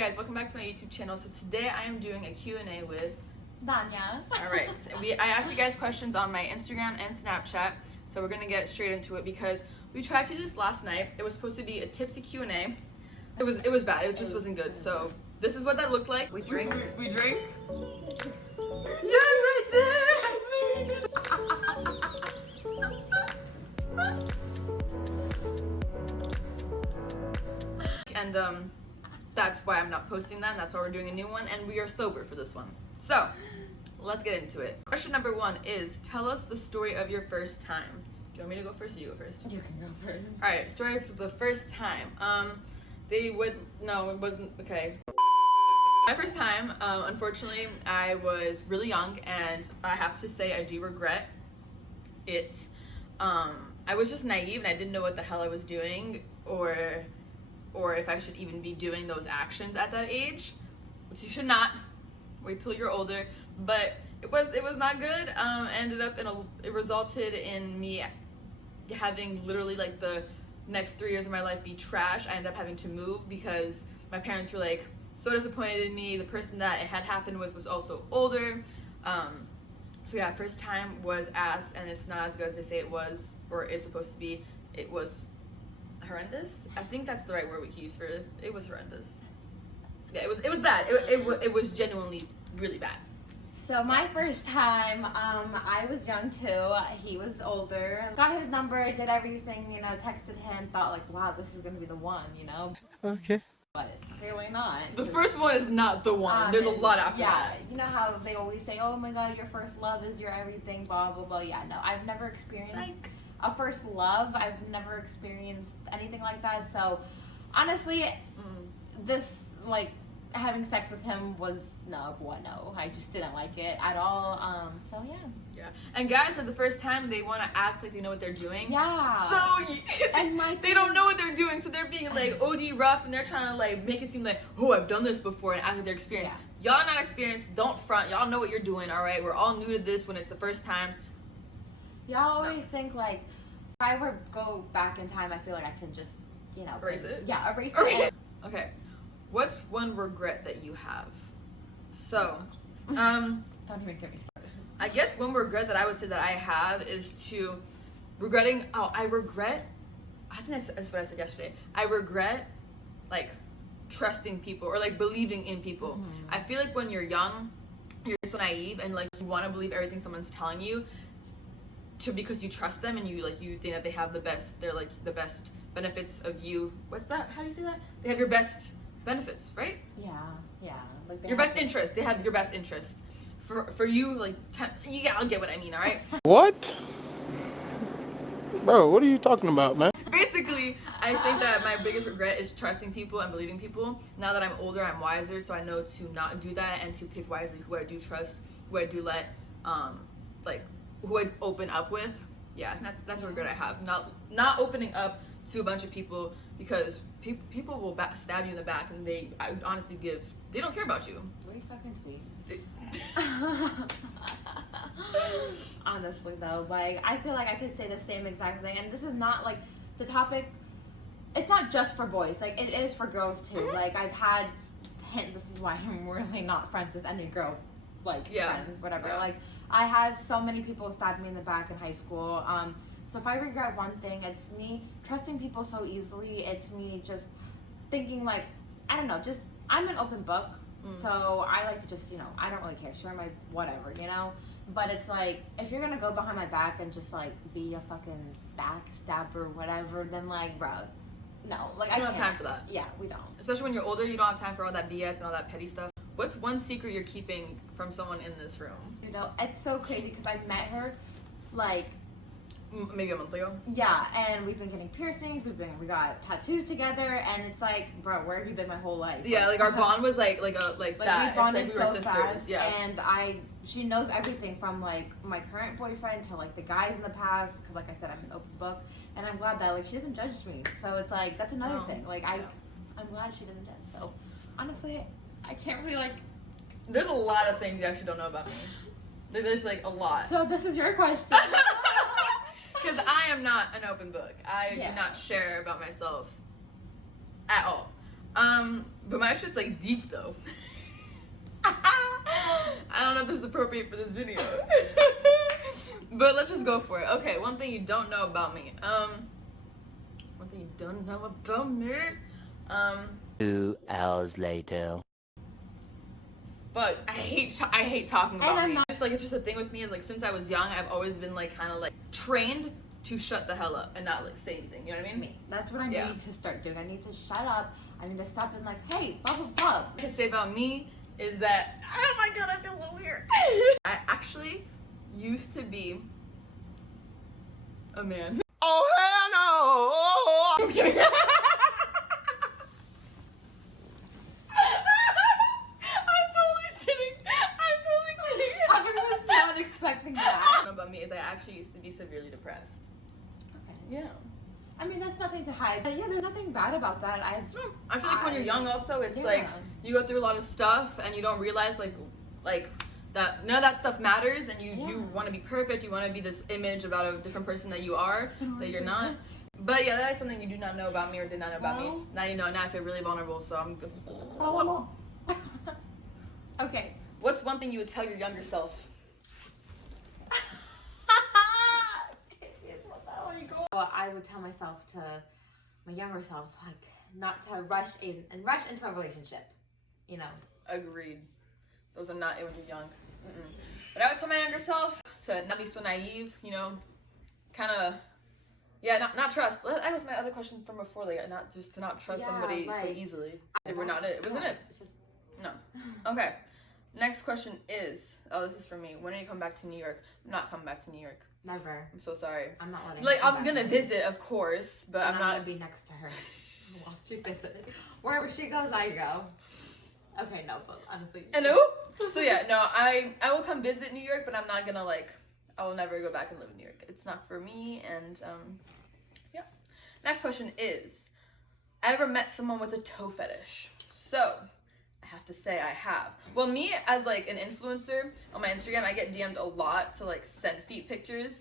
guys, welcome back to my YouTube channel. So today I am doing a Q&A with Danya. Alright, I asked you guys questions on my Instagram and Snapchat, so we're gonna get straight into it because we tried to do this last night. It was supposed to be a tipsy Q&A. It was bad, it just wasn't good. So this is what that looked like. We drink. We drink. Yes, I did! And that's why I'm not posting that, and that's why we're doing a new one, and we are sober for this one. So let's get into it. Question number 1 is, tell us the story of your first time. Do you want me to go first or you go first? You can go first. Alright, story for the first time. It wasn't, okay. My first time, unfortunately, I was really young, and I have to say I do regret it. I was just naive, and I didn't know what the hell I was doing, or if I should even be doing those actions at that age, which you should not. Wait till you're older. But it was not good. It resulted in me having literally like the next 3 years of my life be trash. I ended up having to move because my parents were like so disappointed in me. The person that it had happened with was also older. So yeah, first time was ass, and it's not as good as they say it was or is supposed to be. It was horrendous. I think that's the right word we can use for it. It was horrendous. Yeah, it was bad. It was genuinely really bad. So my first time, I was young too. He was older. Got his number, did everything, texted him, thought like, wow, this is gonna be the one, Okay. But clearly not. The first one is not the one. There's a lot after that. Yeah, you know how they always say, oh my god, your first love is your everything, blah blah blah. Yeah, no, I've never experienced a first love. I've never experienced anything like that. So honestly, this like having sex with him was no. I just didn't like it at all. So yeah. Yeah. And guys at the first time they want to act like they know what they're doing. Yeah. So and they don't know what they're doing, so they're being like OD rough, and they're trying to like make it seem like, oh, I've done this before, and act like they're experienced. Yeah. Y'all not experienced. Don't front. Y'all know what you're doing. All right. We're all new to this when it's the first time. Y'all always think like, if I were to go back in time, I feel like I can just, erase it? Yeah, erase it. Okay. What's one regret that you have? So, Don't even get me started. I guess one regret that I would say that I have is I think that's what I said yesterday. I regret, like, trusting people or, like, believing in people. Mm-hmm. I feel like when you're young, you're so naive and, like, you want to believe everything someone's telling you because you trust them and you think that they have the best benefits of you. What's that? How do you say that? They have your best benefits, right? Yeah. Like your best interest. They have your best interest. For you, like, I'll get what I mean, all right? What? Bro, what are you talking about, man? Basically, I think that my biggest regret is trusting people and believing people. Now that I'm older, I'm wiser, so I know to not do that and to pick wisely who I do trust, who I do let, who I'd open up with. Yeah, that's a regret I have. Not opening up to a bunch of people because people will stab you in the back, and they don't care about you. Very fucking sweet. Honestly though, like, I feel like I could say the same exact thing, and this is not like the topic, it's not just for boys, like it is for girls too. Mm-hmm. Like I've had this is why I'm really not friends with any girl, like friends, whatever. Yeah. Like I had so many people stab me in the back in high school. So if I regret one thing, it's me trusting people so easily. It's me just thinking like, I don't know, just I'm an open book. So I like to just, I don't really care, share my whatever, but it's like, if you're gonna go behind my back and just like be a fucking backstabber or whatever, then like, bro, no, like I don't have time for that. Yeah, we don't. Especially when you're older, you don't have time for all that BS and all that petty stuff. What's one secret you're keeping from someone in this room? It's so crazy because I met her like maybe a month ago. Yeah, and we've been getting piercings, we got tattoos together, and it's like, bro, where have you been my whole life? Yeah, like our bond was like that. We bonded it's like we were sisters. Fast, yeah. And she knows everything from like my current boyfriend to like the guys in the past, because like I said, I'm an open book, and I'm glad that like she doesn't judge me. So it's like that's another thing. Like I'm glad she doesn't judge. So honestly, I can't really like. There's a lot of things you actually don't know about me. There's like a lot. So this is your question. Because I am not an open book. I do not share about myself at all. But my shit's like deep though. I don't know if this is appropriate for this video. But let's just go for it. Okay, one thing you don't know about me. One thing you don't know about me. 2 hours later. But I hate talking about And I'm me. not- Just like it's just a thing with me. And like since I was young, I've always been like kind of like trained to shut the hell up and not like say anything. You know what I mean? That's what I Yeah. need to start doing. I need to shut up. I need to stop and like, hey, blah blah blah. What I can say about me is that, oh my god, I feel so weird. I actually used to be a man. Oh, hell no! I'm kidding. I'm totally kidding. I was not expecting that. About me is I actually used to be severely depressed. Okay. Yeah. I mean, that's nothing to hide. But yeah, there's nothing bad about that. I feel like when you're young also, it's Yeah. like you go through a lot of stuff and you don't realize like that none of that stuff matters, and you want to be perfect. You want to be this image about a different person that you are, that you're not. But yeah, that is something you do not know about me or did not know about me. Now you know. Now I feel really vulnerable, so I'm good. Okay. What's one thing you would tell your younger self? Well, I would tell myself to my younger self, like, not to rush into a relationship. You know. Agreed. Those are not it when you're young. Mm-mm. But I would tell my younger self to not be so naive. You know, kind of. Yeah, not trust. That was my other question from before. Like, not just to not trust somebody so easily. They were not it. It wasn't it. It's just No. Okay. Next question is, this is for me. When are you coming back to New York? I'm not coming back to New York. never. I'm so sorry. I'm not letting. Like, her come I'm back gonna home. visit, of course, but And I'm not. gonna be next to her while she visits. Wherever she goes, I go. Okay, no, but honestly. Hello? So yeah, no, I will come visit New York, but I'm not gonna like. I will never go back and live in New York. It's not for me, and yeah. Next question is, I ever met someone with a toe fetish? So, I have to say I have. Well, me as like an influencer on my Instagram, I get DM'd a lot to like send feet pictures,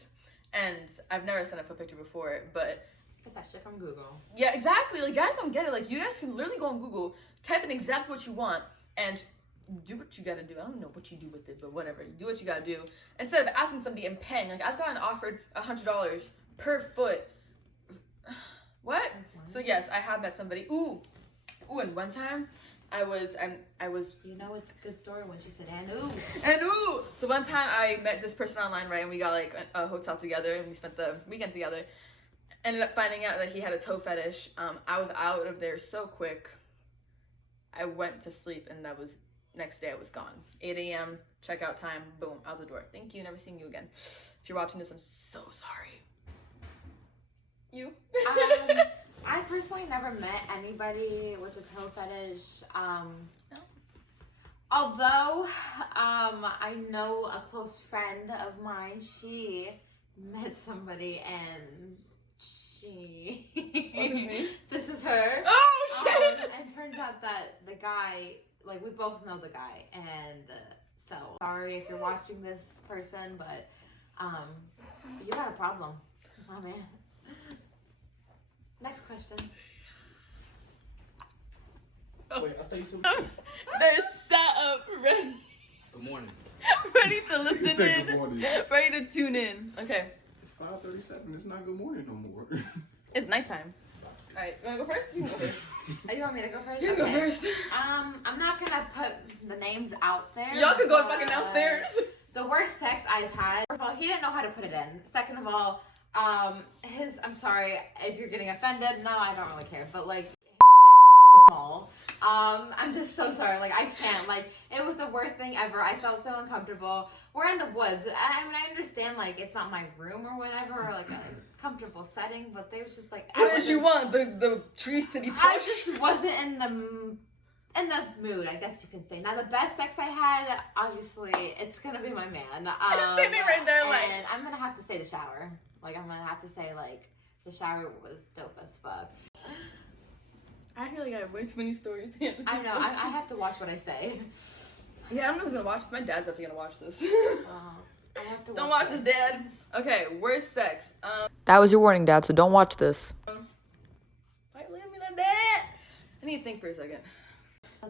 and I've never sent a foot picture before, but Get that shit from Google. yeah, exactly. Like, guys don't get it. Like, you guys can literally go on Google, type in exactly what you want, and do what you gotta do. I don't know what you do with it, but whatever. You do what you gotta do. Instead of asking somebody and paying, like, I've gotten offered $100 per foot. What? So yes, I have met somebody. Ooh, and one time, I was. You know, it's a good story when she said, and ooh. And ooh! So one time I met this person online, right, and we got like a hotel together, and we spent the weekend together. Ended up finding out that he had a toe fetish. I was out of there so quick. I went to sleep, and that was next day I was gone. 8 a.m. checkout time. Boom, out the door. Thank you. Never seeing you again. If you're watching this, I'm so sorry. You? I personally never met anybody with a toe fetish. No. Although, I know a close friend of mine, she met somebody and she... me? This is her. Oh shit! And turns out that the guy, like, we both know the guy, and so, sorry if you're watching this person, but, you got a problem. Oh, man. Next question. Wait, I thought you said. They're set up, ready, Good morning. ready to listen Say good in, morning. ready to tune in. Okay, It's 5:37. It's not good morning no more. it's nighttime. All right, you wanna go first? You can go first. You want me to go first? You go Okay. first. I'm not gonna put the names out there. Y'all can go but fucking downstairs. The worst sex I've had. First of all, he didn't know how to put it in. Second of all, I'm sorry if you're getting offended. No, I don't really care. But like, his dick was so small. I'm just so sorry. Like, I can't. Like, it was the worst thing ever. I felt so uncomfortable. We're in the woods. I mean, I understand, like, it's not my room or whatever, or like a comfortable setting, but there's just like. What did you want? The trees to be pushed? I just wasn't in the mood, I guess you could say. Now, the best sex I had, obviously, it's gonna be my man. Sitting right there, like. And I'm gonna have to say the shower. Like, I'm gonna have to say, like, the shower was dope as fuck. I feel like I have way too many stories. I know. I have to watch what I say. Yeah, I'm just gonna watch this. My dad's definitely gonna watch this. I have to. Don't watch this, Dad. Okay, worst sex. That was your warning, Dad, so don't watch this. Why leave me like that? me think for a second.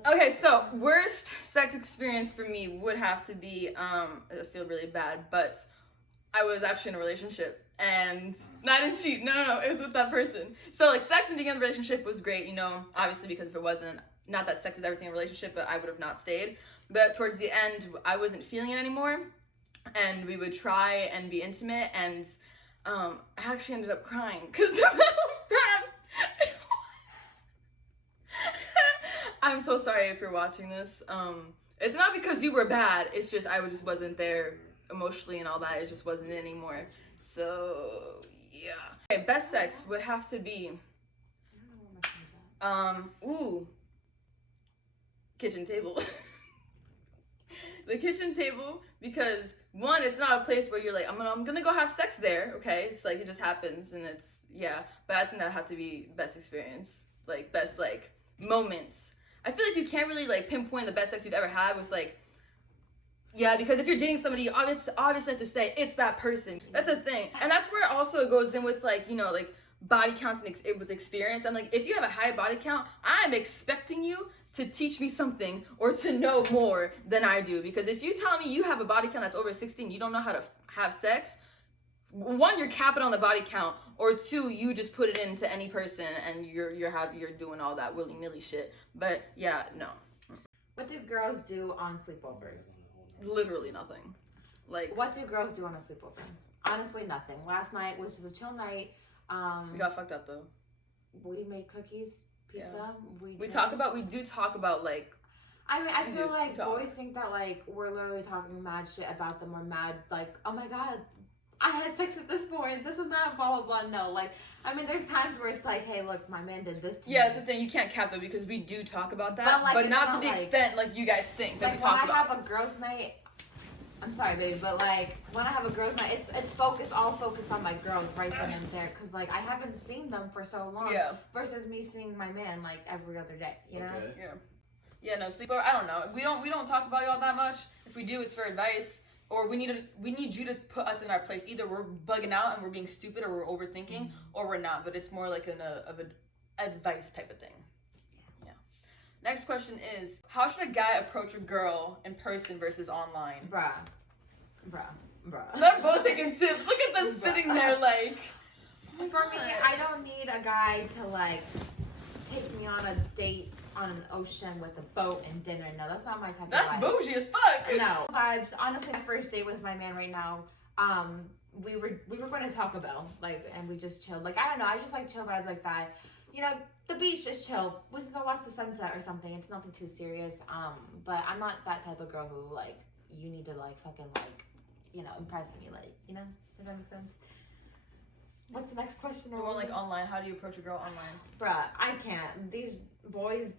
Okay, so worst sex experience for me would have to be, I feel really bad, but I was actually in a relationship and I didn't cheat. No, it was with that person. So like sex in the beginning of the relationship was great, you know, obviously because if it wasn't, not that sex is everything in a relationship, but I would have not stayed. But towards the end, I wasn't feeling it anymore and we would try and be intimate and I actually ended up crying because of how bad it was. I'm so sorry if you're watching this. It's not because you were bad, it's just I just wasn't there emotionally and all that. It just wasn't anymore. So yeah. Okay, best sex would have to be kitchen table. The kitchen table, because one, it's not a place where you're like, I'm gonna go have sex there, okay? It's like it just happens and it's, yeah. But I think that had to be best experience, like best like moments. I feel like you can't really like pinpoint the best sex you've ever had with like, yeah, because if you're dating somebody, you obviously have to say it's that person. That's the thing. And that's where it also goes in with like, you know, like body counts and with experience. And like, if you have a high body count, I'm expecting you to teach me something or to know more than I do. Because if you tell me you have a body count that's over 16, you don't know how to have sex, one, you're capping on the body count, or two, you just put it into any person and you're doing all that willy-nilly shit. But yeah, no. What do girls do on sleepovers? Literally nothing. Like, what do girls do on a sleepover? Honestly, nothing. Last night was just a chill night. We got fucked up though. We made cookies, pizza. Yeah. We do talk about like. I mean, I feel like boys think that like we're literally talking mad shit about them. We're mad like, oh my god, I had sex with this boy and this and that, blah blah blah. No, like, I mean, there's times where it's like, hey, look, my man did this to me. Yeah, it's the thing, you can't cap though because we do talk about that, but not to the extent like you guys think that we talk about. When I have a girls' night, I'm sorry, baby, but like when I have a girls' night, it's all focused on my girls right then and there, because like I haven't seen them for so long. Yeah. Versus me seeing my man like every other day, you know? Okay. Yeah. Yeah, no, sleepover. I don't know. We don't talk about y'all that much. If we do, it's for advice, or we need you to put us in our place. Either we're bugging out and we're being stupid, or we're overthinking, or we're not. But it's more like an advice type of thing. Yeah. Next question is, how should a guy approach a girl in person versus online? Bruh. They're both taking tips. Look at them sitting there like. Oh for me, I don't need a guy to like take me on a date on an ocean with a boat and dinner. No, that's not my type of That's vibe. bougie as fuck. No. Vibes. Honestly, my first date with my man right now, we were going to Taco Bell, like, and we just chilled. Like, I don't know, I just like chill vibes like that. You know, the beach, just chill. We can go watch the sunset or something. It's nothing too serious. But I'm not that type of girl who, like, you need to, like, fucking, like, you know, impress me. Like, you know? Does that make sense? What's the next question? The one, like, online. How do you approach a girl online? Bruh, I can't. These boys,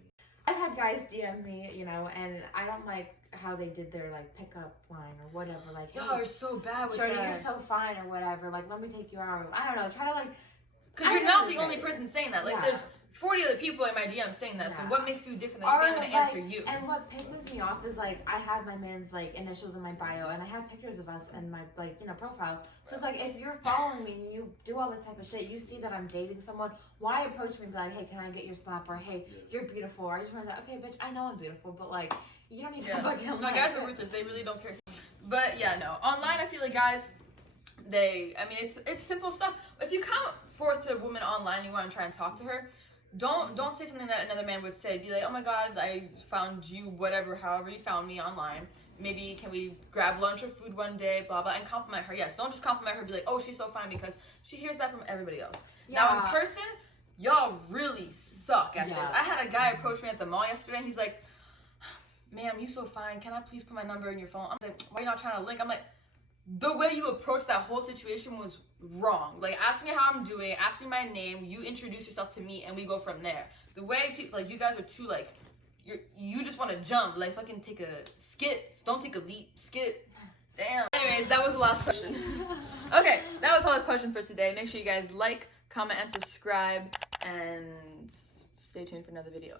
I've had guys DM me, you know, and I don't like how they did their, like, pickup line or whatever. Like, y'all are so bad with Shorty, that. you're so fine or whatever. Like, let me take you out. I don't know. Try to, like... Because you're not the only person saying that. Like, Yeah. there's 40 other people in my DM saying that. So Yeah. what makes you different that I'm going to answer you? And what pisses me off is, like, I have my man's, like, initials in my bio, and I have pictures of us in my, like, you know, profile. So it's like, if you're following me and you do all this type of shit, you see that I'm dating someone, why approach me and be like, hey, can I get your snap? Or, hey, you're beautiful. Or I just want to, okay, bitch, I know I'm beautiful, but, like, you don't need to fucking... No, guys are ruthless. They really don't care. But, yeah, no. Online, I feel like guys... it's simple stuff. If you come forth to a woman online, you want to try and talk to her, don't say something that another man would say. Be like, oh my god, I found you, however you found me online. Maybe can we grab lunch or food one day, blah blah, and compliment her. Yes, don't just compliment her. Be like, oh, she's so fine, because she hears that from everybody else. Yeah. Now in person, y'all really suck at this. I had a guy approach me at the mall yesterday, and he's like, ma'am, you so fine. Can I please put my number in your phone? I'm like, why are you not trying to link? I'm like, the way you approached that whole situation was wrong. Like, ask me how I'm doing, ask me my name, you introduce yourself to me, and we go from there. The way people, like, you guys are too, like, you just want to jump. Like, fucking take a skip. Don't take a leap. Skip. Damn. Anyways, that was the last question. Okay, that was all the questions for today. Make sure you guys like, comment, and subscribe, and stay tuned for another video.